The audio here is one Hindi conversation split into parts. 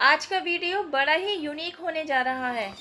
आज का वीडियो बड़ा ही यूनिक होने जा रहा है।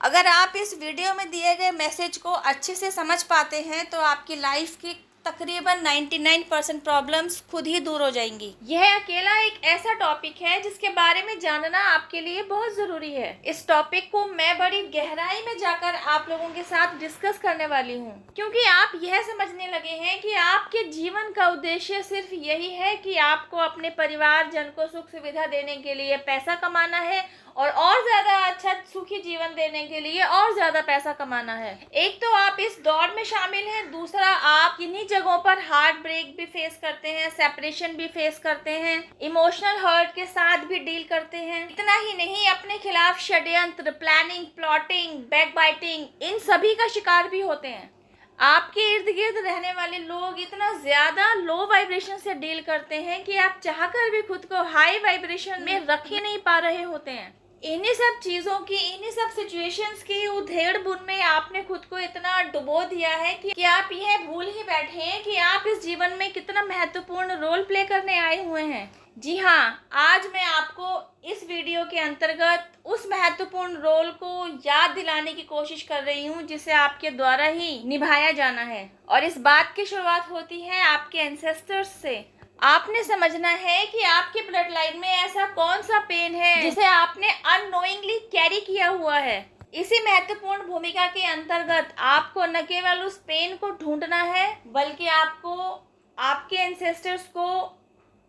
अगर आप इस वीडियो में दिए गए मैसेज को अच्छे से समझ पाते हैं तो आपकी लाइफ की तकरीबन 99% प्रॉब्लम्स खुद ही दूर हो जाएंगी। यह अकेला एक ऐसा टॉपिक है जिसके बारे में जानना आपके लिए बहुत ज़रूरी है। इस टॉपिक को मैं बड़ी गहराई में जाकर आप लोगों के साथ डिस्कस करने वाली हूँ, क्योंकि आप यह समझने लगे हैं कि आपके जीवन का उद्देश्य सिर्फ यही है कि आपको अपने परिवार जन को सुख सुविधा देने के लिए पैसा कमाना है और ज़्यादा अच्छा सुखी जीवन देने के लिए और ज़्यादा पैसा कमाना है। एक तो आप इस दौड़ में शामिल हैं, दूसरा आप किन्हीं जगहों पर हार्ट ब्रेक भी फेस करते हैं, सेपरेशन भी फेस करते हैं, इमोशनल हर्ट के साथ भी डील करते हैं। इतना ही नहीं, अपने खिलाफ षड्यंत्र, प्लानिंग, प्लॉटिंग, बैकबाइटिंग, इन सभी का शिकार भी होते हैं। आपके इर्द गिर्द रहने वाले लोग इतना ज्यादा लो वाइब्रेशन से डील करते हैं कि आप चाहकर भी खुद को हाई वाइब्रेशन में रख ही नहीं पा रहे होते हैं। इन्हीं सब चीज़ों की, इन्हीं सब सिचुएशंस की उधेड़ बुन में आपने खुद को इतना डुबो दिया है कि आप यह भूल ही बैठे हैं कि आप इस जीवन में कितना महत्वपूर्ण रोल प्ले करने आए हुए हैं। जी हाँ, आज मैं आपको इस वीडियो के अंतर्गत उस महत्वपूर्ण रोल को याद दिलाने की कोशिश कर रही हूँ जिसे आपके द्वारा ही निभाया जाना है। और इस बात की शुरुआत होती है आपके एंसेस्टर्स से। आपने समझना है कि आपके ब्लड लाइन में ऐसा कौन सा पेन है जिसे आपने अननोइंगली कैरी किया हुआ है। इसी महत्वपूर्ण भूमिका के अंतर्गत आपको न केवल उस पेन को ढूंढना है, बल्कि आपको आपके एंसेस्टर्स को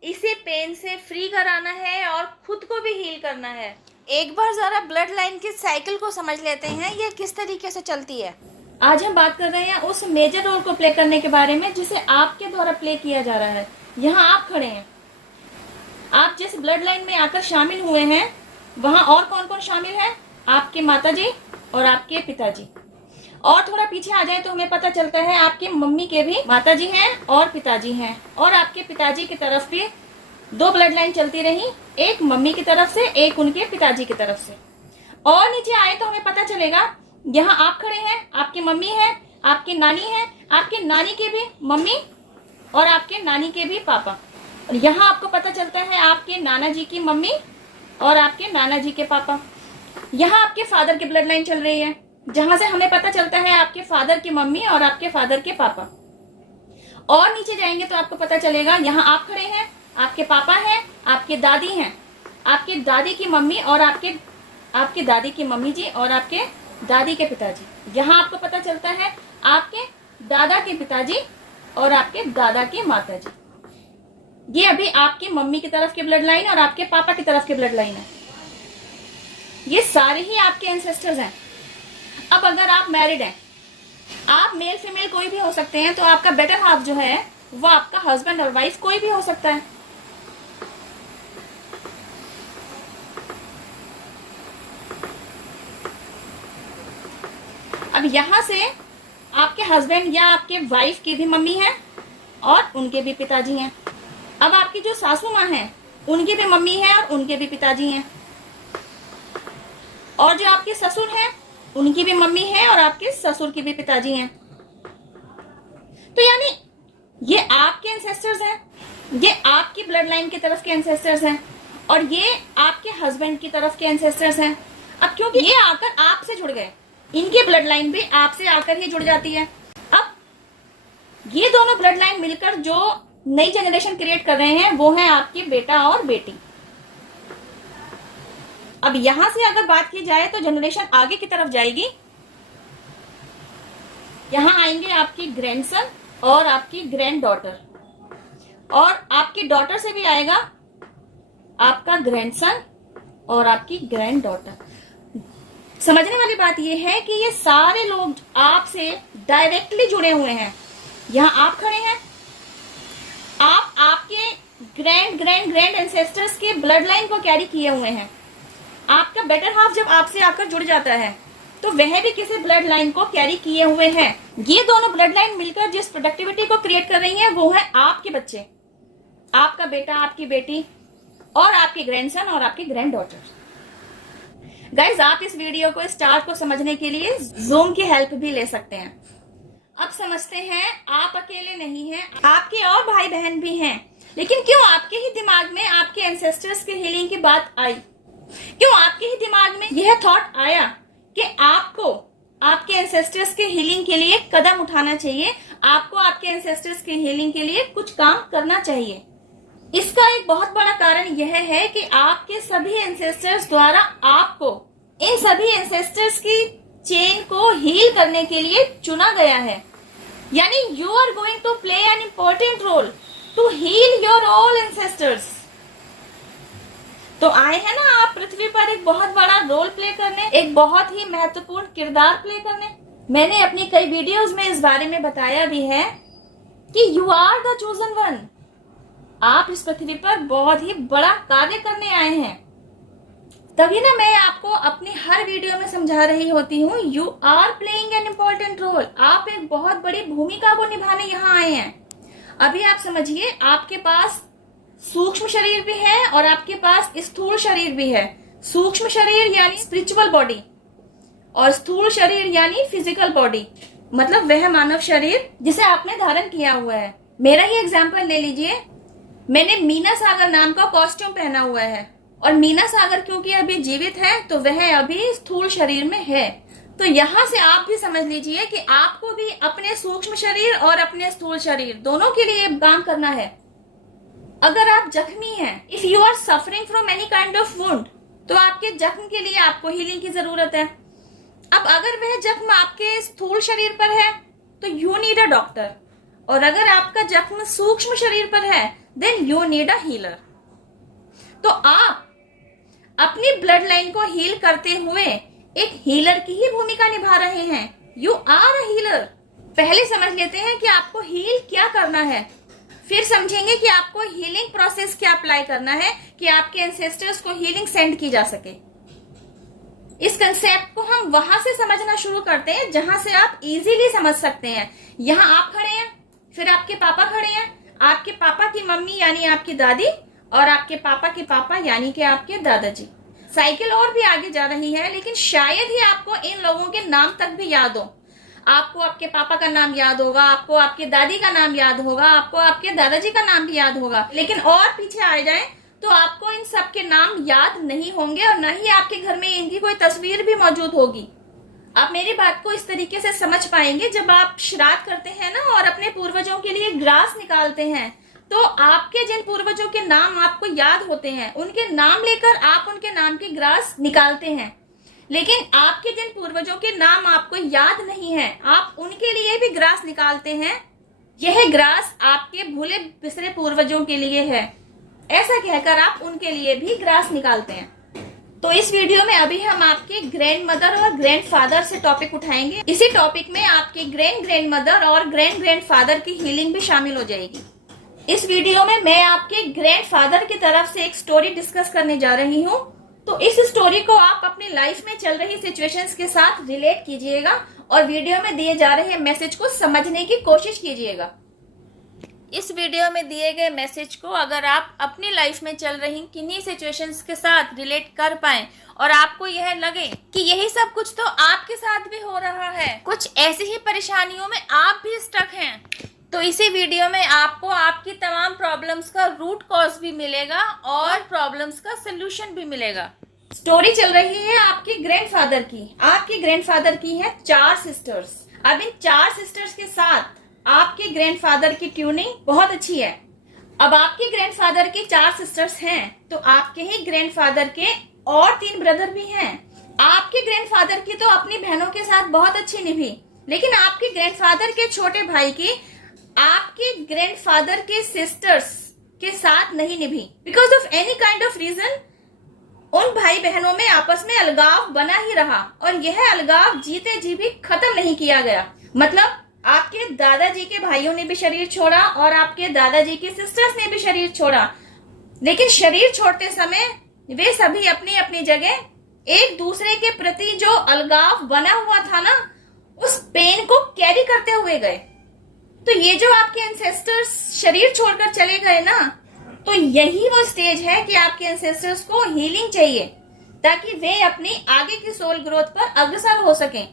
इसी पेन से फ्री कराना है और खुद को भी हील करना है। एक बार जरा ब्लड लाइन की साइकिल को समझ लेते हैं, ये किस तरीके से चलती है। आज हम बात कर रहे हैं उस मेजर रोल को प्ले करने के बारे में जिसे आपके द्वारा प्ले किया जा रहा है। यहाँ आप खड़े हैं, आप जिस ब्लड लाइन में आकर शामिल हुए हैं वहाँ और कौन कौन शामिल है? आपके माताजी और आपके पिताजी। और थोड़ा पीछे आ जाए तो हमें पता चलता है आपकी मम्मी के भी माताजी हैं और पिताजी हैं, और आपके पिताजी की तरफ भी दो ब्लड लाइन चलती रही, एक मम्मी की तरफ से, एक उनके पिताजी की तरफ से। और नीचे आए तो हमें पता चलेगा यहाँ आप खड़े हैं, आपकी मम्मी है, आपकी नानी है, आपकी नानी के भी मम्मी और आपके नानी के भी पापा। और यहाँ आपको पता चलता है आपके नाना जी की मम्मी और आपके नाना जी के पापा। यहाँ आपके फादर की ब्लड लाइन चल रही है, जहां से हमें पता चलता है आपके फादर की मम्मी और आपके फादर के पापा। और नीचे जाएंगे तो आपको पता चलेगा यहाँ आप खड़े हैं, आपके पापा हैं, आपके दादी हैं, आपके दादी की मम्मी और आपके दादी की मम्मी जी और आपके दादी के पिताजी। यहाँ आपको पता चलता है आपके दादा के पिताजी और आपके दादा की माताजी। ये अभी आपकी मम्मी की तरफ की ब्लड लाइन और आपके पापा की तरफ की ब्लड लाइन है। ये सारे ही आपके एंसेस्टर्स हैं। अब अगर आप मैरिड हैं, आप मेल फीमेल कोई भी हो सकते हैं, तो आपका बेटर हाफ जो है वो आपका हस्बैंड और वाइफ कोई भी हो सकता है। अब यहां से आपके हस्बैंड या आपके वाइफ की भी मम्मी है और उनके भी पिताजी हैं। अब आपकी जो सासू माँ है उनकी भी मम्मी है और उनके भी पिताजी हैं। और जो आपके ससुर हैं उनकी भी मम्मी है और आपके ससुर की भी पिताजी हैं। तो यानी ये आपके एंसेस्टर्स हैं, ये आपकी ब्लड लाइन की तरफ के एंसेस्टर्स हैं और ये आपके हस्बैंड की तरफ के एंसेस्टर्स हैं। अब क्योंकि ये आकर आपसे जुड़ गए, इनकी ब्लड लाइन भी आपसे आकर ही जुड़ जाती है। अब ये दोनों ब्लड लाइन मिलकर जो नई जनरेशन क्रिएट कर रहे हैं वो है आपके बेटा और बेटी। अब यहां से अगर बात की जाए तो जनरेशन आगे की तरफ जाएगी। यहां आएंगे आपकी ग्रैंडसन और आपकी ग्रैंड डॉटर, और आपकी डॉटर से भी आएगा आपका ग्रैंडसन और आपकी ग्रैंड डॉटर। समझने वाली बात यह है कि ये सारे लोग आपसे डायरेक्टली जुड़े हुए हैं। यहाँ आप खड़े हैं, आप आपके ग्रैंड ग्रैंड ग्रैंड एंसेस्टर्स के ब्लड लाइन को कैरी किए हुए हैं। आपका बेटर हाफ जब आपसे आकर जुड़ जाता है तो वह भी किसी ब्लड लाइन को कैरी किए हुए हैं। ये दोनों ब्लड लाइन मिलकर जिस प्रोडक्टिविटी को क्रिएट कर रही है वो है आपके बच्चे, आपका बेटा, आपकी बेटी और आपके ग्रैंडसन और आपकी ग्रैंड डॉटर। गाइज, आप इस वीडियो को स्टार्ट को समझने के लिए जूम की हेल्प भी ले सकते हैं। अब समझते हैं आप अकेले नहीं हैं, आपके और भाई बहन भी हैं। लेकिन क्यों आपके ही दिमाग में आपके एंसेस्टर्स की हीलिंग की बात आई? क्यों आपके ही दिमाग में यह थॉट आया कि आपको आपके एंसेस्टर्स के हीलिंग के लिए कदम उठाना चाहिए, आपको आपके एंसेस्टर्स के हीलिंग के लिए कुछ काम करना चाहिए? इसका एक बहुत बड़ा कारण यह है कि आपके सभी एंसेस्टर्स द्वारा आपको इन सभी एंसेस्टर्स की चेन को हील करने के लिए चुना गया है। यानी you are going to play an important role to heal your all ancestors. तो आए हैं ना आप पृथ्वी पर एक बहुत बड़ा रोल प्ले करने, एक बहुत ही महत्वपूर्ण किरदार प्ले करने। मैंने अपनी कई वीडियोस में इस बारे में बताया भी है कि you are the chosen one. आप इस पृथ्वी पर बहुत ही बड़ा कार्य करने आए हैं। तभी ना मैं आपको अपनी हर वीडियो में समझा रही होती हूँ, you are playing an important role. आप एक बहुत बड़ी भूमिका को निभाने यहाँ आए हैं। अभी आप समझिए, आपके पास सूक्ष्म शरीर भी है और आपके पास स्थूल शरीर भी है। सूक्ष्म शरीर यानी स्पिरिचुअल बॉडी और स्थूल शरीर यानी फिजिकल बॉडी, मतलब वह मानव शरीर जिसे आपने धारण किया हुआ है। मेरा ही एग्जाम्पल ले लीजिए, मैंने मीना सागर नाम का कॉस्ट्यूम पहना हुआ है और मीना सागर क्योंकि अभी जीवित है तो वह अभी स्थूल शरीर में है। तो यहाँ से आप भी समझ लीजिए कि आपको भी अपने सूक्ष्म शरीर और अपने स्थूल शरीर दोनों के लिए काम करना है। अगर आप जख्मी हैं, if you are suffering from any kind of wound, तो आपके जख्म के लिए आपको हीलिंग की जरूरत है। अब अगर वह जख्म आपके स्थूल शरीर पर है तो यू नीड अ डॉक्टर, और अगर आपका जख्म सूक्ष्म शरीर पर है then you need a healer. तो आप अपनी ब्लड लाइन को हील करते हुए एक हीलर की ही भूमिका निभा रहे हैं। You are a healer. पहले समझ लेते हैं कि आपको हील क्या करना है, फिर समझेंगे कि आपको हीलिंग प्रोसेस क्या अप्लाई करना है कि आपके एंसेस्टर्स को हीलिंग सेंड की जा सके। इस कंसेप्ट को हम वहां से समझना शुरू करते हैं जहां से आप इजीली समझ सकते हैं। यहाँ आप खड़े हैं, फिर आपके पापा खड़े हैं, आपके पापा की मम्मी यानी आपकी दादी और आपके पापा के पापा यानी कि आपके दादाजी। साइकिल और भी आगे जा रही है, लेकिन शायद ही आपको इन लोगों के नाम तक भी याद हो। आपको आपके पापा का नाम याद होगा, आपको आपके दादी का नाम याद होगा, आपको आपके दादाजी का नाम भी याद होगा, लेकिन और पीछे आ जाए तो आपको इन सब के नाम याद नहीं होंगे और न ही आपके घर में इनकी कोई तस्वीर भी मौजूद होगी। आप मेरी बात को इस तरीके से समझ पाएंगे, जब आप श्राद्ध करते हैं ना और अपने पूर्वजों के लिए ग्रास निकालते हैं, तो आपके जिन पूर्वजों के नाम आपको याद होते हैं उनके नाम लेकर आप उनके नाम की ग्रास निकालते हैं। लेकिन आपके जिन पूर्वजों के नाम आपको याद नहीं है, आप उनके लिए भी ग्रास निकालते हैं। यह ग्रास आपके भूले बिसरे पूर्वजों के लिए है, ऐसा कहकर आप उनके लिए भी ग्रास निकालते हैं। तो इस वीडियो में अभी हम आपके ग्रैंड मदर और ग्रैंड फादर से टॉपिक उठाएंगे। इसी टॉपिक में आपके ग्रैंड मदर और ग्रैंड फादर की हीलिंग भी शामिल हो जाएगी। इस वीडियो में मैं आपके ग्रैंड फादर की तरफ से एक स्टोरी डिस्कस करने जा रही हूँ। तो इस स्टोरी को आप अपनी लाइफ में चल रही सिचुएशंस के साथ रिलेट कीजिएगा और वीडियो में दिए जा रहे मैसेज को समझने की कोशिश कीजिएगा। इस वीडियो में दिए गए मैसेज को अगर आप अपनी लाइफ में चल रही किन्हीं सिचुएशंस के साथ रिलेट कर पाएं और आपको यह लगे कि यही सब कुछ तो आपके साथ भी हो रहा है, कुछ ऐसी ही परेशानियों में आप भी स्टक हैं, तो इसी वीडियो में आपको आपकी तमाम प्रॉब्लम्स का रूट कॉज भी मिलेगा और प्रॉब्लम्स का सोल्यूशन भी मिलेगा। स्टोरी चल रही है आपके ग्रैंडफादर की। आपके ग्रैंडफादर की है 4 सिस्टर्स। अब इन 4 सिस्टर्स के साथ आपके ग्रैंडफादर की ट्यूनिंग बहुत अच्छी है। अब आपके ग्रैंडफादर की 4 सिस्टर्स हैं, तो आपके ही ग्रैंडफादर के और 3 ब्रदर भी हैं। आपके ग्रैंडफादर की तो अपनी बहनों के साथ बहुत अच्छी निभी, लेकिन आपके ग्रैंडफादर के छोटे भाई की आपके ग्रैंडफादर के सिस्टर्स के साथ नहीं निभी। Because of any kind of reason उन भाई बहनों में आपस में अलगाव बना ही रहा और यह अलगाव जीते जी भी खत्म नहीं किया गया। मतलब आपके दादाजी के भाइयों ने भी शरीर छोड़ा और आपके दादाजी की सिस्टर्स ने भी शरीर छोड़ा, लेकिन शरीर छोड़ते समय वे सभी अपनी अपनी जगह एक दूसरे के प्रति जो अलगाव बना हुआ था ना, उस पेन को कैरी करते हुए गए। तो ये जो आपके एंसेस्टर्स शरीर छोड़कर चले गए ना, तो यही वो स्टेज है कि आपके एंसेस्टर्स को हीलिंग चाहिए ताकि वे अपनी आगे की सोल ग्रोथ पर अग्रसर हो सकें।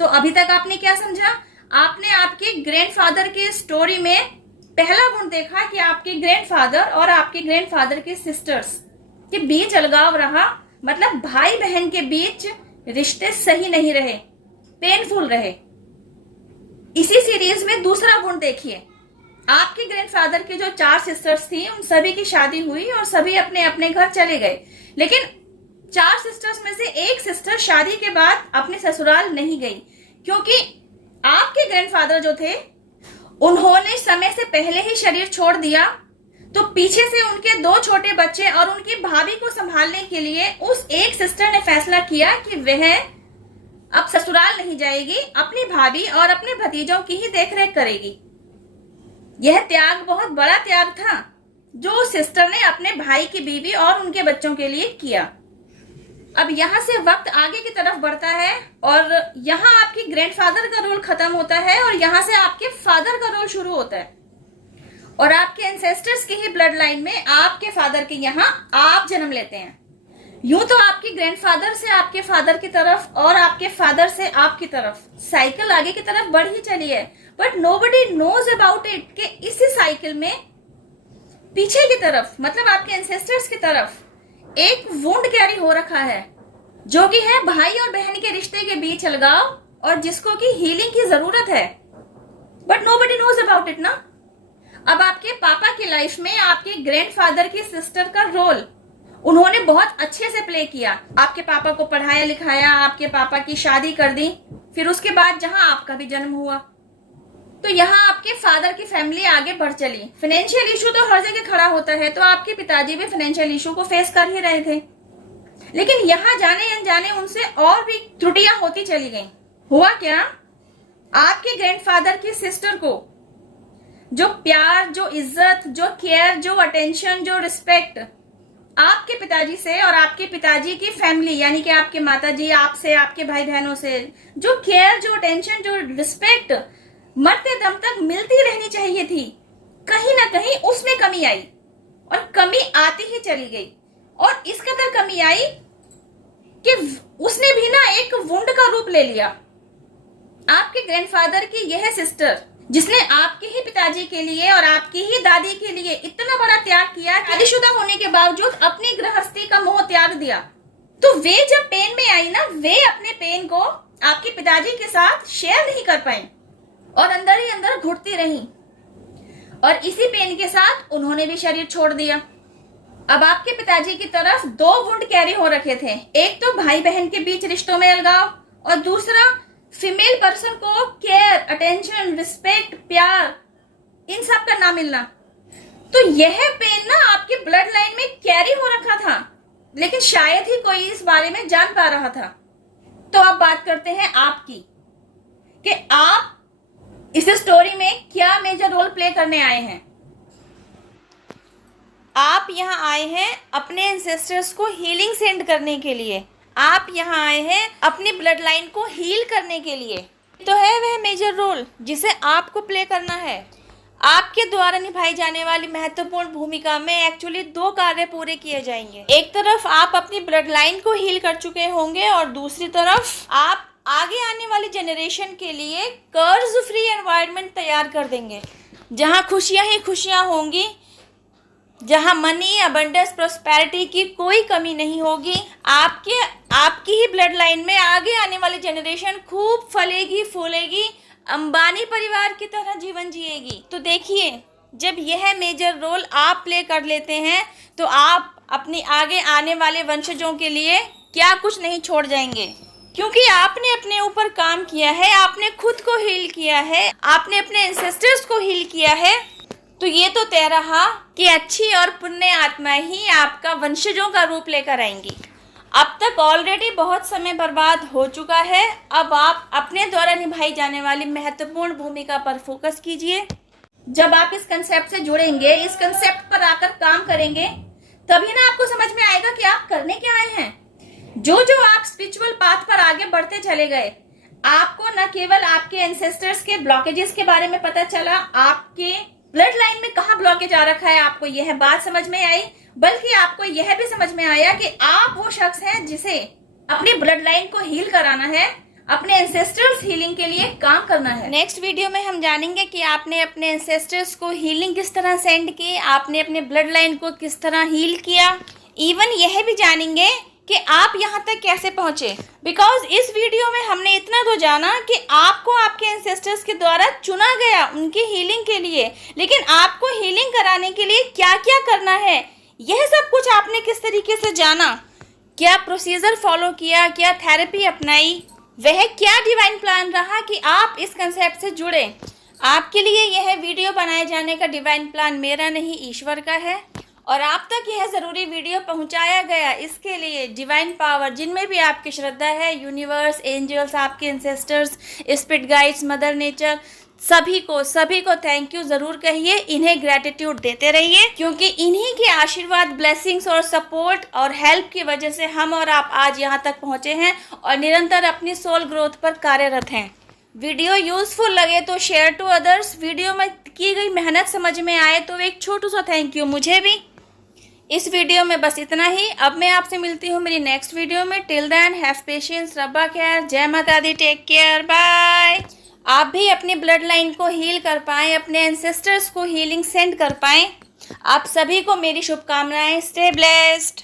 तो अभी तक आपने क्या समझा? आपने आपके ग्रैंडफादर के स्टोरी में पहला गुण देखा कि आपके ग्रैंडफादर और आपके ग्रैंडफादर के सिस्टर्स के बीच अलगाव रहा, मतलब भाई बहन के बीच रिश्ते सही नहीं रहे, पेनफुल रहे। इसी सीरीज में दूसरा गुण देखिए, आपके ग्रैंडफादर की जो 4 सिस्टर्स थी उन सभी की शादी हुई और सभी अपने अपने घर चले गए, लेकिन 4 सिस्टर्स में से एक सिस्टर शादी के बाद अपने ससुराल नहीं गई, क्योंकि आपके ग्रैंडफादर जो थे उन्होंने समय से पहले ही शरीर छोड़ दिया। तो पीछे से उनके 2 छोटे बच्चे और उनकी भाभी को संभालने के लिए उस एक सिस्टर ने फैसला किया कि वह अब ससुराल नहीं जाएगी, अपनी भाभी और अपने भतीजों की ही देखरेख करेगी। यह त्याग बहुत बड़ा त्याग था जो उस सिस्टर ने अपने भाई की बीवी और उनके बच्चों के लिए किया। अब यहाँ से वक्त आगे की तरफ बढ़ता है और यहाँ आपकी ग्रैंडफादर का रोल खत्म होता है और यहाँ से आपके फादर का रोल शुरू होता है। और आपके एंसेस्टर्स की ही ब्लड लाइन में आपके फादर के यहाँ आप जन्म लेते हैं। यूं तो आपके ग्रैंडफादर से आपके फादर की तरफ और आपके फादर से आपकी तरफ साइकिल आगे की तरफ बढ़ ही चली है, but nobody knows about it कि इसी साइकिल में पीछे की तरफ मतलब आपके एंसेस्टर्स की तरफ एक वुंड कैरी हो रखा है, जो कि है भाई और बहन के रिश्ते के बीच अलगाव और जिसको की हीलिंग की जरूरत है, but nobody knows about it ना। अब आपके पापा की लाइफ में आपके ग्रैंडफादर की सिस्टर का रोल उन्होंने बहुत अच्छे से प्ले किया। आपके पापा को पढ़ाया लिखाया, आपके पापा की शादी कर दी, फिर उसके बाद जहां आपका भी जन्म हुआ तो यहाँ आपके फादर की फैमिली आगे बढ़ चली। फाइनेंशियल इशू तो हर जगह खड़ा होता है, तो आपके पिताजी भी फाइनेंशियल इशू को फेस कर ही रहे थे, लेकिन यहाँ जाने अनजाने उनसे और भी त्रुटियां होती चली गई। हुआ क्या, आपके ग्रैंडफादर की सिस्टर को जो प्यार, जो इज्जत, जो केयर, जो अटेंशन, जो रिस्पेक्ट आपके पिताजी से और आपके पिताजी की फैमिली यानी कि आपके माताजी, आपसे, आपके भाई बहनों से जो केयर, जो अटेंशन, जो रिस्पेक्ट मरते दम तक मिलती रहनी चाहिए थी, कहीं ना कहीं उसमें कमी आई और कमी आती ही चली गई। और इस कदर कमी आई कि उसने भी ना एक वुंड का रूप ले लिया। आपके ग्रैंडफादर की यह सिस्टर जिसने आपके ही पिताजी के लिए और आपकी ही दादी के लिए इतना बड़ा त्याग किया कि शादीशुदा होने के बावजूद अपनी गृहस्थी का मोह त्याग दिया, तो वे जब पेन में आई ना, वे अपने पेन को आपके पिताजी के साथ शेयर नहीं कर पाई और अंदर ही अंदर घुटती रही और इसी पेन के साथ उन्होंने भी शरीर छोड़ दिया। अब आपके पिताजी की तरफ 2 वुंड कैरी हो रखे थे, एक तो भाई बहन के बीच रिश्तों में अलगाव और दूसरा फीमेल पर्सन को केयर, अटेंशन, रिस्पेक्ट, प्यार, इन सब का ना मिलना। तो यह पेन ना आपके ब्लड लाइन में कैरी हो रखा था, लेकिन शायद ही कोई इस बारे में जान पा रहा था। तो अब बात करते हैं आपकी कि आप इस स्टोरी में क्या मेजर रोल प्ले करने आए हैं। आप यहाँ आए हैं अपने एंसेस्टर्स को हीलिंग सेंड करने के लिए, आप यहाँ आए हैं अपनी ब्लड लाइन को हील करने के लिए। तो है वह मेजर रोल जिसे आपको प्ले करना है। आपके द्वारा निभाई जाने वाली महत्वपूर्ण भूमिका में एक्चुअली 2 कार्य पूरे किए जाएंगे। एक तरफ आप अपनी ब्लड लाइन को हील कर चुके होंगे और दूसरी तरफ आप आगे आने वाली जनरेशन के लिए कर्ज फ्री एनवायरनमेंट तैयार कर देंगे, जहाँ खुशियाँ ही खुशियाँ होंगी, जहां मनी, अबंडेंस, प्रोस्पेरिटी की कोई कमी नहीं होगी। आपकी ही ब्लड लाइन में आगे आने वाली जनरेशन खूब फलेगी फूलेगी, अंबानी परिवार की तरह जीवन जिएगी। तो देखिए, जब यह मेजर रोल आप प्ले कर लेते हैं तो आप अपनी आगे आने वाले वंशजों के लिए क्या कुछ नहीं छोड़ जाएंगे, क्योंकि आपने अपने ऊपर काम किया है, आपने खुद को हील किया है, आपने अपने एंसेस्टर्स को हील किया है। तो ये तो तय रहा कि अच्छी और पुण्य आत्मा ही आपका वंशजों का रूप लेकर आएंगी। अब तक ऑलरेडी बहुत समय बर्बाद हो चुका है, अब आप अपने द्वारा निभाई जाने वाली महत्वपूर्ण भूमिका पर फोकस कीजिए। जब आप इस कंसेप्ट से जुड़ेंगे, इस कंसेप्ट पर आकर काम करेंगे, तभी ना आपको समझ में आएगा कि आप करने क्या आए हैं। जो जो आप स्पिरिचुअल पाथ पर आगे बढ़ते चले गए, आपको न केवल आपके एंसेस्टर्स के ब्लॉकेजेस के बारे में पता चला, आपके ब्लड लाइन में कहाँ ब्लॉकेज आ रखा है आपको यह बात समझ में आई, बल्कि आपको यह भी समझ में आया कि आप वो शख्स हैं जिसे अपनी ब्लड लाइन को हील कराना है, अपने एंसेस्टर्स हीलिंग के लिए काम करना है। नेक्स्ट वीडियो में हम जानेंगे कि आपने अपने एंसेस्टर्स को हीलिंग किस तरह सेंड की, आपने अपने ब्लड लाइन को किस तरह हील किया। इवन यह भी जानेंगे कि आप यहाँ तक कैसे पहुँचे। बिकॉज इस वीडियो में हमने इतना तो जाना कि आपको आपके एंसेस्टर्स के द्वारा चुना गया उनकी हीलिंग के लिए, लेकिन आपको हीलिंग कराने के लिए क्या क्या करना है, यह सब कुछ आपने किस तरीके से जाना, क्या प्रोसीजर फॉलो किया, क्या थेरेपी अपनाई, वह क्या डिवाइन प्लान रहा कि आप इस कंसेप्ट से जुड़े। आपके लिए यह वीडियो बनाए जाने का डिवाइन प्लान मेरा नहीं, ईश्वर का है। और आप तक यह ज़रूरी वीडियो पहुंचाया गया, इसके लिए डिवाइन पावर जिनमें भी आपकी श्रद्धा है, यूनिवर्स, एंजल्स, आपके ancestors, spirit guides, mother nature, सभी को थैंक यू ज़रूर कहिए। इन्हें ग्रैटिट्यूड देते रहिए, क्योंकि इन्हीं के आशीर्वाद, ब्लेसिंग्स और सपोर्ट और हेल्प की वजह से हम और आप आज यहाँ तक पहुँचे हैं और निरंतर अपनी सोल ग्रोथ पर कार्यरत हैं। वीडियो यूज़फुल लगे तो शेयर टू अदर्स। वीडियो में की गई मेहनत समझ में आए तो एक छोटू सा थैंक यू मुझे भी। इस वीडियो में बस इतना ही। अब मैं आपसे मिलती हूँ मेरी नेक्स्ट वीडियो में। टिल देन हैव पेशेंस, रब्बा खैर, जय माता दी, टेक केयर, बाय। आप भी अपनी ब्लड लाइन को हील कर पाएँ, अपने एंसेस्टर्स को हीलिंग सेंड कर पाएँ। आप सभी को मेरी शुभकामनाएं। Stay blessed.